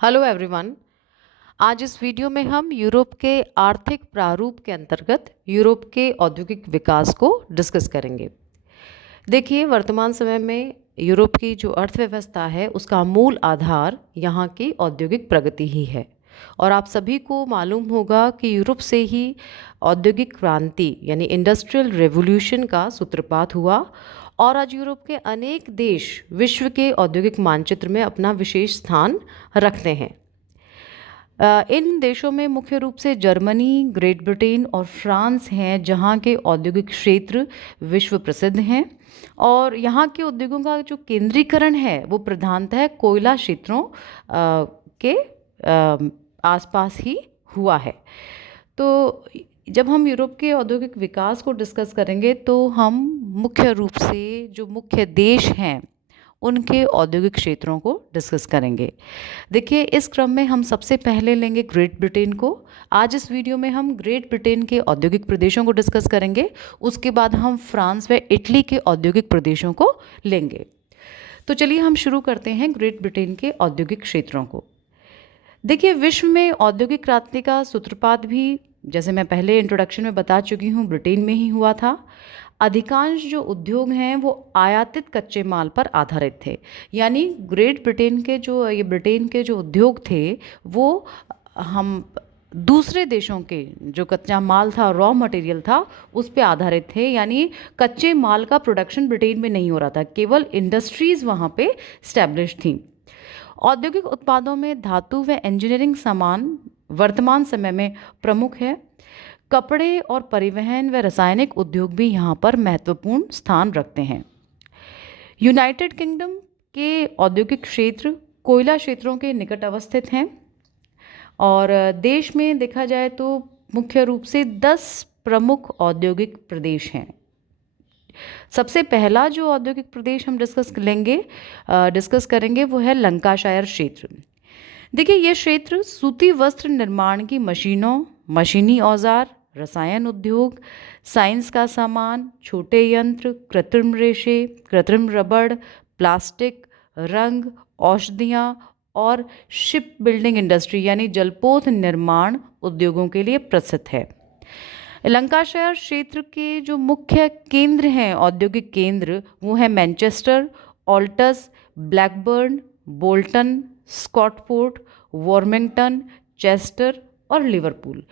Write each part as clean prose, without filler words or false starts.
Hello everyone. आज इस video में हम यूरोप के आर्थिक प्रारूप के अंतर्गत यूरोप के औद्योगिक विकास को डिस्कस करेंगे। देखिए, वर्तमान समय में यूरोप की जो अर्थव्यवस्था है उसका मूल आधार यहाँ की औद्योगिक प्रगति ही है। और आप सभी को मालूम होगा कि यूरोप से ही औद्योगिक क्रांति यानी इंडस्ट्रियल रेवोल्यूशन का सूत्रपात हुआ और आज यूरोप के अनेक देश विश्व के औद्योगिक मानचित्र में अपना विशेष स्थान रखते हैं। इन देशों में मुख्य रूप से जर्मनी, ग्रेट ब्रिटेन और फ्रांस हैं, जहाँ के औद्योगिक क्षेत्र विश्व प्रसिद्ध हैं। और यहाँ के उद्योगों का जो केंद्रीकरण है वो प्रधानतः कोयला क्षेत्रों के आसपास ही हुआ है। तो जब हम यूरोप के औद्योगिक विकास को डिस्कस करेंगे तो हम मुख्य रूप से जो मुख्य देश हैं उनके औद्योगिक क्षेत्रों को डिस्कस करेंगे। देखिए, इस क्रम में हम सबसे पहले लेंगे ग्रेट ब्रिटेन को। आज इस वीडियो में हम ग्रेट ब्रिटेन के औद्योगिक प्रदेशों को डिस्कस करेंगे। उसके बाद हम फ्रांस व इटली के औद्योगिक प्रदेशों को लेंगे। तो चलिए हम शुरू करते हैं ग्रेट ब्रिटेन के औद्योगिक क्षेत्रों को। देखिए, विश्व में औद्योगिक क्रांति का सूत्रपात भी, जैसे मैं पहले इंट्रोडक्शन में बता चुकी हूँ, ब्रिटेन में ही हुआ था। अधिकांश जो उद्योग हैं वो आयातित कच्चे माल पर आधारित थे। यानी ब्रिटेन के जो उद्योग थे वो हम दूसरे देशों के जो कच्चा माल था, रॉ मटेरियल था, उस पे आधारित थे। यानी कच्चे माल का प्रोडक्शन ब्रिटेन में नहीं हो रहा था, केवल इंडस्ट्रीज़ वहाँ पे स्टैब्लिश थी। औद्योगिक उत्पादों में धातु व इंजीनियरिंग सामान वर्तमान समय में प्रमुख है। कपड़े और परिवहन व रासायनिक उद्योग भी यहाँ पर महत्वपूर्ण स्थान रखते हैं। यूनाइटेड किंगडम के औद्योगिक क्षेत्र कोयला क्षेत्रों के निकट अवस्थित हैं और देश में देखा जाए तो मुख्य रूप से 10 प्रमुख औद्योगिक प्रदेश हैं। सबसे पहला जो औद्योगिक प्रदेश हम डिस्कस करेंगे वो है लंकाशायर क्षेत्र। देखिए, ये क्षेत्र सूती वस्त्र निर्माण की मशीनों, मशीनी औजार, रसायन उद्योग, साइंस का सामान, छोटे यंत्र, कृत्रिम रेशे, कृत्रिम रबड़, प्लास्टिक, रंग, औषधियाँ और शिप बिल्डिंग इंडस्ट्री यानी जलपोत निर्माण उद्योगों के लिए प्रसिद्ध है। लंकाशायर क्षेत्र के जो मुख्य केंद्र हैं, औद्योगिक केंद्र, वो है मैनचेस्टर, ऑल्टस, Blackburn, Bolton, Stockport, Warrington, Chester और लिवरपूल।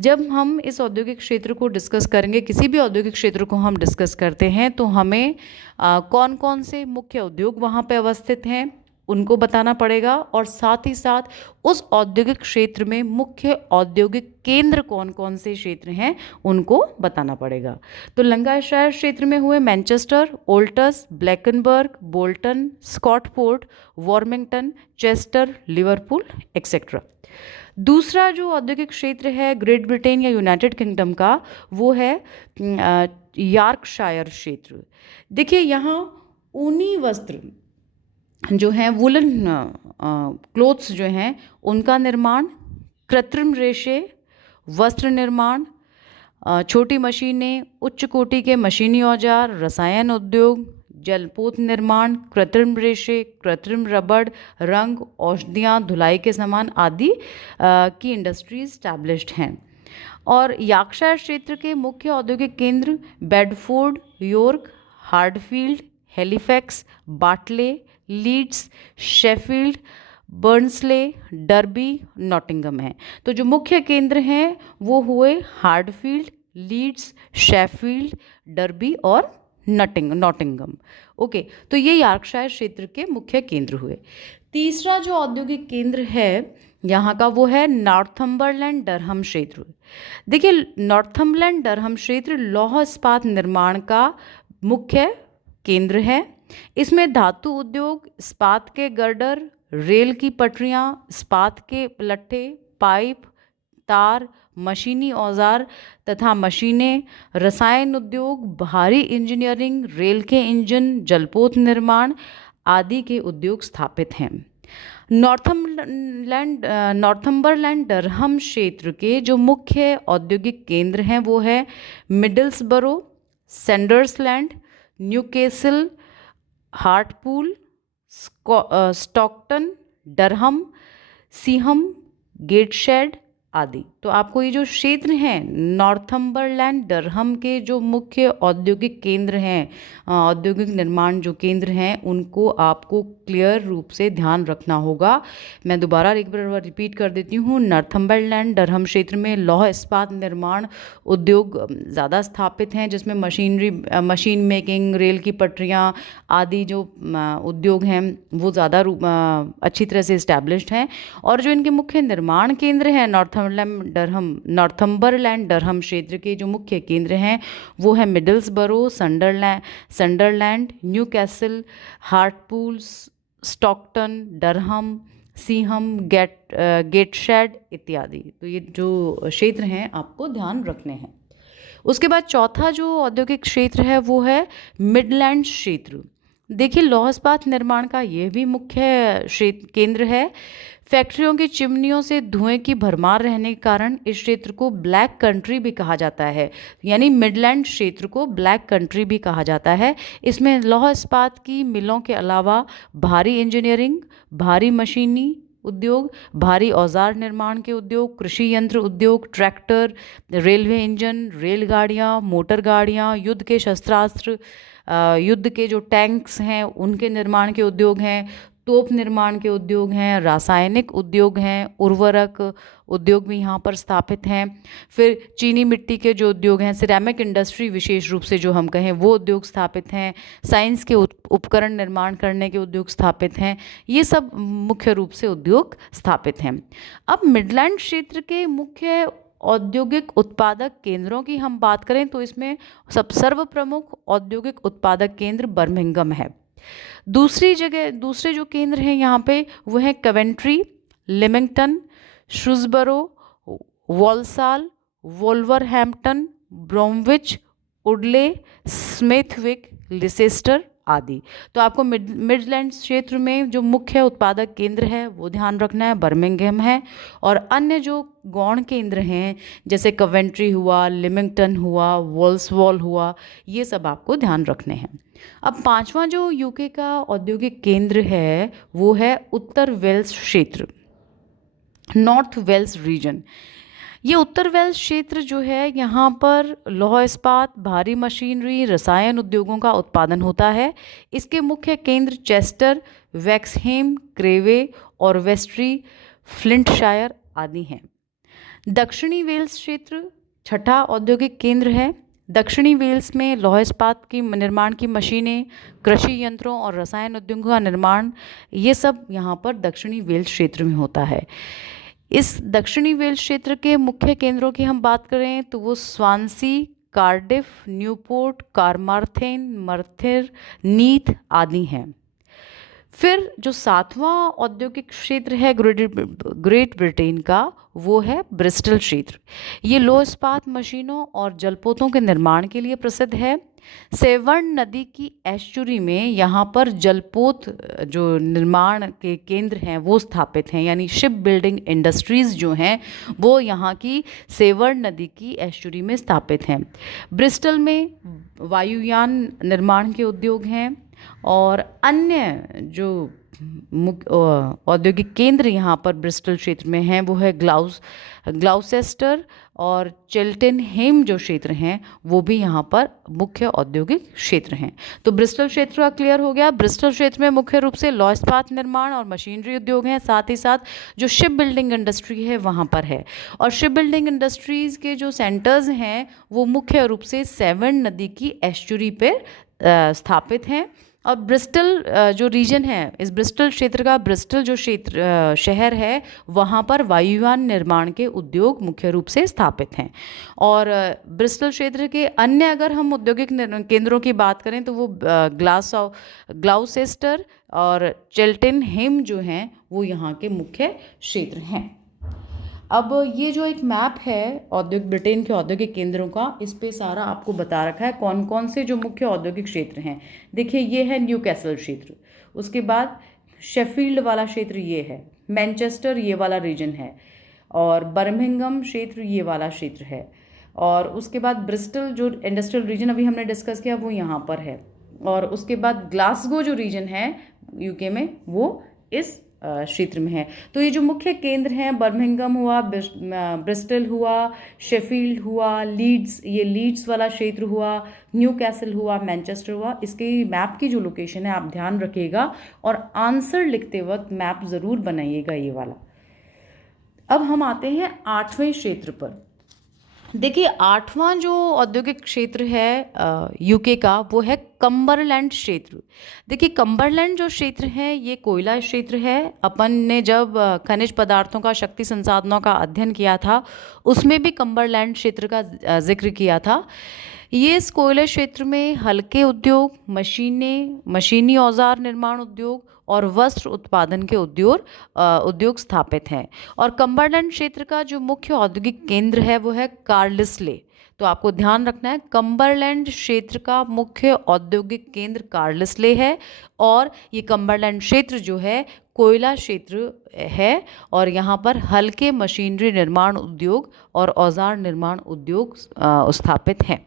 जब हम इस औद्योगिक क्षेत्र को डिस्कस करेंगे, किसी भी औद्योगिक क्षेत्र को हम डिस्कस करते हैं तो हमें कौन कौन से मुख्य उद्योग वहाँ पे अवस्थित हैं उनको बताना पड़ेगा और साथ ही साथ उस औद्योगिक क्षेत्र में मुख्य औद्योगिक केंद्र कौन कौन से क्षेत्र हैं उनको बताना पड़ेगा। तो लंकाशायर क्षेत्र में हुए मैनचेस्टर, ओल्टस, Blackburn, Bolton, Stockport, Warrington, Chester, Liverpool etcetera. दूसरा जो औद्योगिक क्षेत्र है ग्रेट ब्रिटेन या यूनाइटेड किंगडम का, वो है यॉर्कशायर क्षेत्र। देखिए, यहाँ ऊनी वस्त्र जो हैं, वुलन क्लोथ्स जो हैं, उनका निर्माण, कृत्रिम रेशे, वस्त्र निर्माण, छोटी मशीनें, उच्च कोटि के मशीनी औजार, रसायन उद्योग, जलपोत निर्माण, कृत्रिम रेशे, कृत्रिम रबड़, रंग, औषधियाँ, धुलाई के सामान आदि की इंडस्ट्रीज स्टैब्लिश्ड हैं। और यॉर्कशायर क्षेत्र के मुख्य औद्योगिक केंद्र बेडफोर्ड, यॉर्क, हार्डफील्ड, हैलिफैक्स, बाटले, लीड्स, शेफील्ड, बर्नस्ले, डर्बी, नॉटिंगम है। तो जो मुख्य केंद्र हैं वो हुए हार्डफील्ड, लीड्स, शेफील्ड, डर्बी और नॉटिंगम। ओके, तो ये यॉर्कशायर क्षेत्र के मुख्य केंद्र हुए। तीसरा जो औद्योगिक केंद्र है यहाँ का, वो है नॉर्थम्बरलैंड डरहम क्षेत्र। देखिए, नॉर्थम्बरलैंड डरहम क्षेत्र लौह इस्पात निर्माण का मुख्य केंद्र है। इसमें धातु उद्योग, इस्पात के गर्डर, रेल की पटरियाँ, इस्पात के लट्ठे, पाइप, तार, मशीनी औजार तथा मशीनें, रसायन उद्योग, भारी इंजीनियरिंग, रेल के इंजन, जलपोत निर्माण आदि के उद्योग स्थापित हैं। नॉर्थम्बरलैंड डरहम क्षेत्र के जो मुख्य औद्योगिक केंद्र हैं वो है मिडल्सबरो, सैंडर्सलैंड, न्यूकेसल, हार्टपूल, स्टॉकटन, डरहम, सीहम, गेटशेड आदि। तो आपको ये जो क्षेत्र हैं नॉर्थम्बरलैंड डरहम के जो मुख्य औद्योगिक केंद्र हैं, औद्योगिक निर्माण जो केंद्र हैं, उनको आपको क्लियर रूप से ध्यान रखना होगा। मैं दोबारा एक बार रिपीट कर देती हूँ। नॉर्थम्बरलैंड डरहम क्षेत्र में लौह इस्पात निर्माण उद्योग ज़्यादा स्थापित हैं, जिसमें मशीनरी, मशीन मेकिंग, रेल की पटरियाँ आदि जो उद्योग हैं वो ज़्यादा अच्छी तरह से इस्टेब्लिश्ड हैं। और जो इनके मुख्य निर्माण केंद्र हैं नॉर्थम्बरलैंड डरहम क्षेत्र के जो मुख्य केंद्र हैं वो है Middlesbrough, Sunderland, Newcastle, Hartlepool, Stockton, Durham, Seaham, Gateshead इत्यादि। तो ये जो क्षेत्र हैं आपको ध्यान रखने हैं। उसके बाद चौथा जो औद्योगिक क्षेत्र है वो है मिडलैंड क्षेत्र। देखिए, लौह इस्पात निर्माण का ये भी मुख्य क्षेत्र केंद्र है। फैक्ट्रियों की चिमनियों से धुएं की भरमार रहने के कारण इस क्षेत्र को ब्लैक कंट्री भी कहा जाता है, यानी मिडलैंड क्षेत्र को ब्लैक कंट्री भी कहा जाता है। इसमें लौह इस्पात की मिलों के अलावा भारी इंजीनियरिंग, भारी मशीनी उद्योग, भारी औजार निर्माण के उद्योग, कृषि यंत्र उद्योग, ट्रैक्टर, रेलवे इंजन, रेलगाड़ियाँ, मोटर गाड़ियाँ, युद्ध के शस्त्रास्त्र, युद्ध के जो टैंक्स हैं उनके निर्माण के उद्योग हैं, तोप निर्माण के उद्योग हैं, रासायनिक उद्योग हैं, उर्वरक उद्योग भी यहाँ पर स्थापित हैं। फिर चीनी मिट्टी के जो उद्योग हैं, सिरेमिक इंडस्ट्री विशेष रूप से जो हम कहें वो उद्योग स्थापित हैं, साइंस के उपकरण निर्माण करने के उद्योग स्थापित हैं। ये सब मुख्य रूप से उद्योग स्थापित हैं। अब मिडलैंड क्षेत्र के मुख्य औद्योगिक उत्पादक केंद्रों की हम बात करें तो इसमें सर्व प्रमुख औद्योगिक उत्पादक केंद्र बर्मिंघम है। दूसरे जो केंद्र हैं यहाँ पे वो है कवेंट्री, लिमिंगटन, श्रूसबरो, वॉलसाल, वोल्वरहैम्पटन, ब्रोमविच, उडले, स्मिथविक, लिसेस्टर आदि। तो आपको मिडलैंड क्षेत्र में जो मुख्य उत्पादक केंद्र है वो ध्यान रखना है, बर्मिंघम है। और अन्य जो गौण केंद्र हैं जैसे कवेंट्री हुआ, लिमिंगटन हुआ, वॉल्सवॉल हुआ, ये सब आपको ध्यान रखने हैं। अब पांचवा जो यूके का औद्योगिक केंद्र है वो है उत्तर वेल्स क्षेत्र, नॉर्थ वेल्स रीजन। ये उत्तर वेल्स क्षेत्र जो है यहाँ पर लौह इस्पात, भारी मशीनरी, रसायन उद्योगों का उत्पादन होता है। इसके मुख्य केंद्र चेस्टर, वैक्सहेम, क्रेवे और वेस्ट्री, फ्लिंटशायर आदि हैं। दक्षिणी वेल्स क्षेत्र छठा औद्योगिक केंद्र है। दक्षिणी वेल्स में लौह इस्पात की निर्माण की मशीनें, कृषि यंत्रों और रसायन उद्योगों का निर्माण, ये सब यहाँ पर दक्षिणी वेल्स क्षेत्र में होता है। इस दक्षिणी वेल्स क्षेत्र के मुख्य केंद्रों की हम बात करें तो वो स्वांसी, कार्डिफ, न्यूपोर्ट, कारमार्थेन, मर्थिर, नीथ आदि हैं। फिर जो सातवां औद्योगिक क्षेत्र है ग्रेट ब्रिटेन का वो है ब्रिस्टल क्षेत्र। ये लौह इस्पात मशीनों और जलपोतों के निर्माण के लिए प्रसिद्ध है। सेवर्न नदी की एस्चुरी में यहाँ पर जलपोत जो निर्माण के केंद्र हैं वो स्थापित हैं, यानी शिप बिल्डिंग इंडस्ट्रीज़ जो हैं वो यहाँ की सेवर्न नदी की एस्चुरी में स्थापित हैं। ब्रिस्टल में वायुयान निर्माण के उद्योग हैं और अन्य जो औद्योगिक केंद्र यहाँ पर ब्रिस्टल क्षेत्र में हैं वो है ग्लाउसेस्टर और चेल्टेनहेम जो क्षेत्र हैं वो भी यहाँ पर मुख्य औद्योगिक क्षेत्र हैं। तो ब्रिस्टल क्षेत्र का क्लियर हो गया। ब्रिस्टल क्षेत्र में मुख्य रूप से लौह इस्पात निर्माण और मशीनरी उद्योग हैं, साथ ही साथ जो शिप बिल्डिंग इंडस्ट्री है वहाँ पर है। और शिप बिल्डिंग इंडस्ट्रीज़ के जो सेंटर्स हैं वो मुख्य रूप से सेवन नदी की एस्चुरी पर स्थापित हैं। और ब्रिस्टल जो रीजन है, इस ब्रिस्टल क्षेत्र का ब्रिस्टल जो क्षेत्र शहर है वहाँ पर वायुयान निर्माण के उद्योग मुख्य रूप से स्थापित हैं। और ब्रिस्टल क्षेत्र के अन्य अगर हम औद्योगिक केंद्रों की बात करें तो वो ग्लाउसेस्टर और चेल्टेनहेम जो हैं वो यहाँ के मुख्य क्षेत्र हैं। अब ये जो एक मैप है औद्योगिक ब्रिटेन के औद्योगिक केंद्रों का, इस पे सारा आपको बता रखा है कौन कौन से जो मुख्य औद्योगिक क्षेत्र हैं। देखिए, ये है न्यू कैसल क्षेत्र, उसके बाद शेफील्ड वाला क्षेत्र ये है, मैनचेस्टर ये वाला रीजन है, और बर्मिंघम क्षेत्र ये वाला क्षेत्र है, और उसके बाद ब्रिस्टल जो इंडस्ट्रियल रीजन अभी हमने डिस्कस किया वो यहाँ पर है, और उसके बाद ग्लासगो जो रीजन है यूके में वो इस क्षेत्र में है। तो ये जो मुख्य केंद्र हैं, बर्मिंघम हुआ, ब्रिस्टल हुआ, शेफील्ड हुआ, लीड्स, ये लीड्स वाला क्षेत्र हुआ, न्यू कैसल हुआ, मैनचेस्टर हुआ, इसके मैप की जो लोकेशन है आप ध्यान रखिएगा और आंसर लिखते वक्त मैप ज़रूर बनाइएगा ये वाला। अब हम आते हैं 8वें क्षेत्र पर। देखिए 8वां जो औद्योगिक क्षेत्र है यूके का, वो है कम्बरलैंड क्षेत्र। देखिए कम्बरलैंड जो क्षेत्र है ये कोयला क्षेत्र है। अपन ने जब खनिज पदार्थों का, शक्ति संसाधनों का अध्ययन किया था, उसमें भी कम्बरलैंड क्षेत्र का जिक्र किया था। ये इस कोयला क्षेत्र में हल्के उद्योग, मशीनी औजार निर्माण उद्योग और वस्त्र उत्पादन के उद्योग स्थापित हैं। और कम्बरलैंड क्षेत्र का जो मुख्य औद्योगिक केंद्र है वो है कार्लिसले। तो आपको ध्यान रखना है, कम्बरलैंड क्षेत्र का मुख्य औद्योगिक केंद्र कार्लिसले है और ये कम्बरलैंड क्षेत्र जो है कोयला क्षेत्र है और यहाँ पर हल्के मशीनरी निर्माण उद्योग और औजार निर्माण उद्योग स्थापित हैं।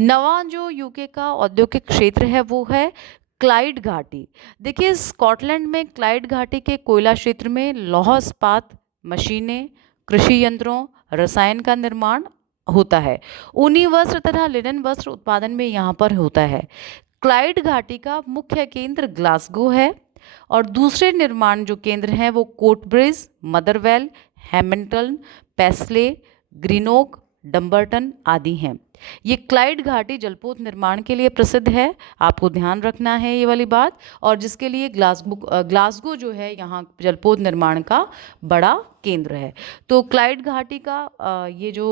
नवा जो यूके का औद्योगिक क्षेत्र है वो है क्लाइड घाटी। देखिए स्कॉटलैंड में क्लाइड घाटी के कोयला क्षेत्र में लौह इस्पात, मशीनें, कृषि यंत्रों, रसायन का निर्माण होता है। ऊनी वस्त्र तथा लिनन वस्त्र उत्पादन में यहाँ पर होता है। क्लाइड घाटी का मुख्य केंद्र ग्लासगो है और दूसरे निर्माण जो केंद्र हैं वो कोटब्रिज, मदरवेल, हैमिल्टन, पेस्ले, ग्रीनोक, डम्बरटन आदि हैं। ये क्लाइड घाटी जलपोत निर्माण के लिए प्रसिद्ध है, आपको ध्यान रखना है ये वाली बात, और जिसके लिए ग्लासगो जो है यहाँ जलपोत निर्माण का बड़ा केंद्र है। तो क्लाइड घाटी का ये जो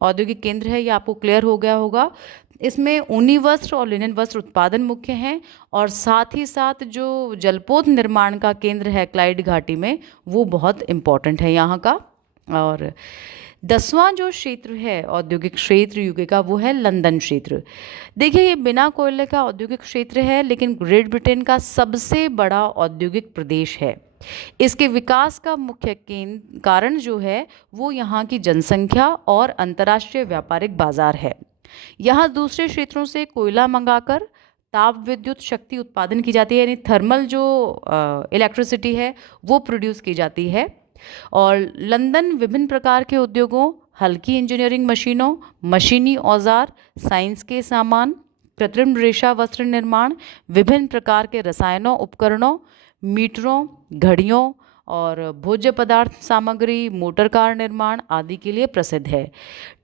औद्योगिक केंद्र है ये आपको क्लियर हो गया होगा। इसमें ऊनी वस्त्र और लिनन वस्त्र उत्पादन मुख्य हैं और साथ ही साथ जो जलपोत निर्माण का केंद्र है क्लाइड घाटी में वो बहुत इम्पॉर्टेंट है यहाँ का। और 10वां जो क्षेत्र है औद्योगिक क्षेत्र यूके का वो है लंदन क्षेत्र। देखिए ये बिना कोयले का औद्योगिक क्षेत्र है लेकिन ग्रेट ब्रिटेन का सबसे बड़ा औद्योगिक प्रदेश है। इसके विकास का मुख्य कारण जो है वो यहाँ की जनसंख्या और अंतर्राष्ट्रीय व्यापारिक बाजार है। यहाँ दूसरे क्षेत्रों से कोयला मंगाकर ताप विद्युत शक्ति उत्पादन की जाती है, यानी थर्मल जो इलेक्ट्रिसिटी है वो प्रोड्यूस की जाती है। और लंदन विभिन्न प्रकार के उद्योगों, हल्की इंजीनियरिंग मशीनों, मशीनी औजार, साइंस के सामान, कृत्रिम रेशा वस्त्र निर्माण, विभिन्न प्रकार के रसायनों, उपकरणों, मीटरों, घड़ियों और भोज्य पदार्थ सामग्री, मोटर कार निर्माण आदि के लिए प्रसिद्ध है।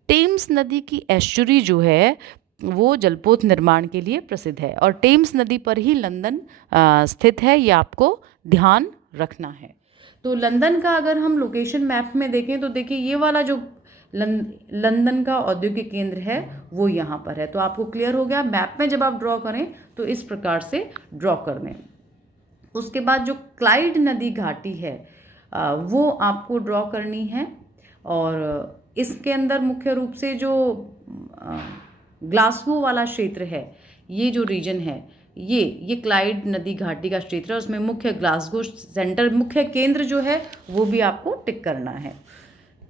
टेम्स नदी की एस्चुरी जो है वो जलपोत निर्माण के लिए प्रसिद्ध है और टेम्स नदी पर ही लंदन स्थित है, ये आपको ध्यान रखना है। तो लंदन का अगर हम लोकेशन मैप में देखें तो देखिए ये वाला जो लंदन का औद्योगिक केंद्र है वो यहाँ पर है। तो आपको क्लियर हो गया, मैप में जब आप ड्रॉ करें तो इस प्रकार से ड्रॉ कर दें। उसके बाद जो क्लाइड नदी घाटी है वो आपको ड्रॉ करनी है और इसके अंदर मुख्य रूप से जो ग्लासगो वाला क्षेत्र है, ये जो रीजन है ये क्लाइड नदी घाटी का क्षेत्र है। उसमें मुख्य ग्लासगो सेंटर, मुख्य केंद्र जो है वो भी आपको टिक करना है।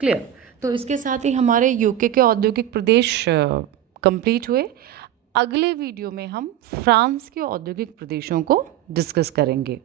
क्लियर। तो इसके साथ ही हमारे यूके के औद्योगिक प्रदेश कंप्लीट हुए। अगले वीडियो में हम फ्रांस के औद्योगिक प्रदेशों को डिस्कस करेंगे।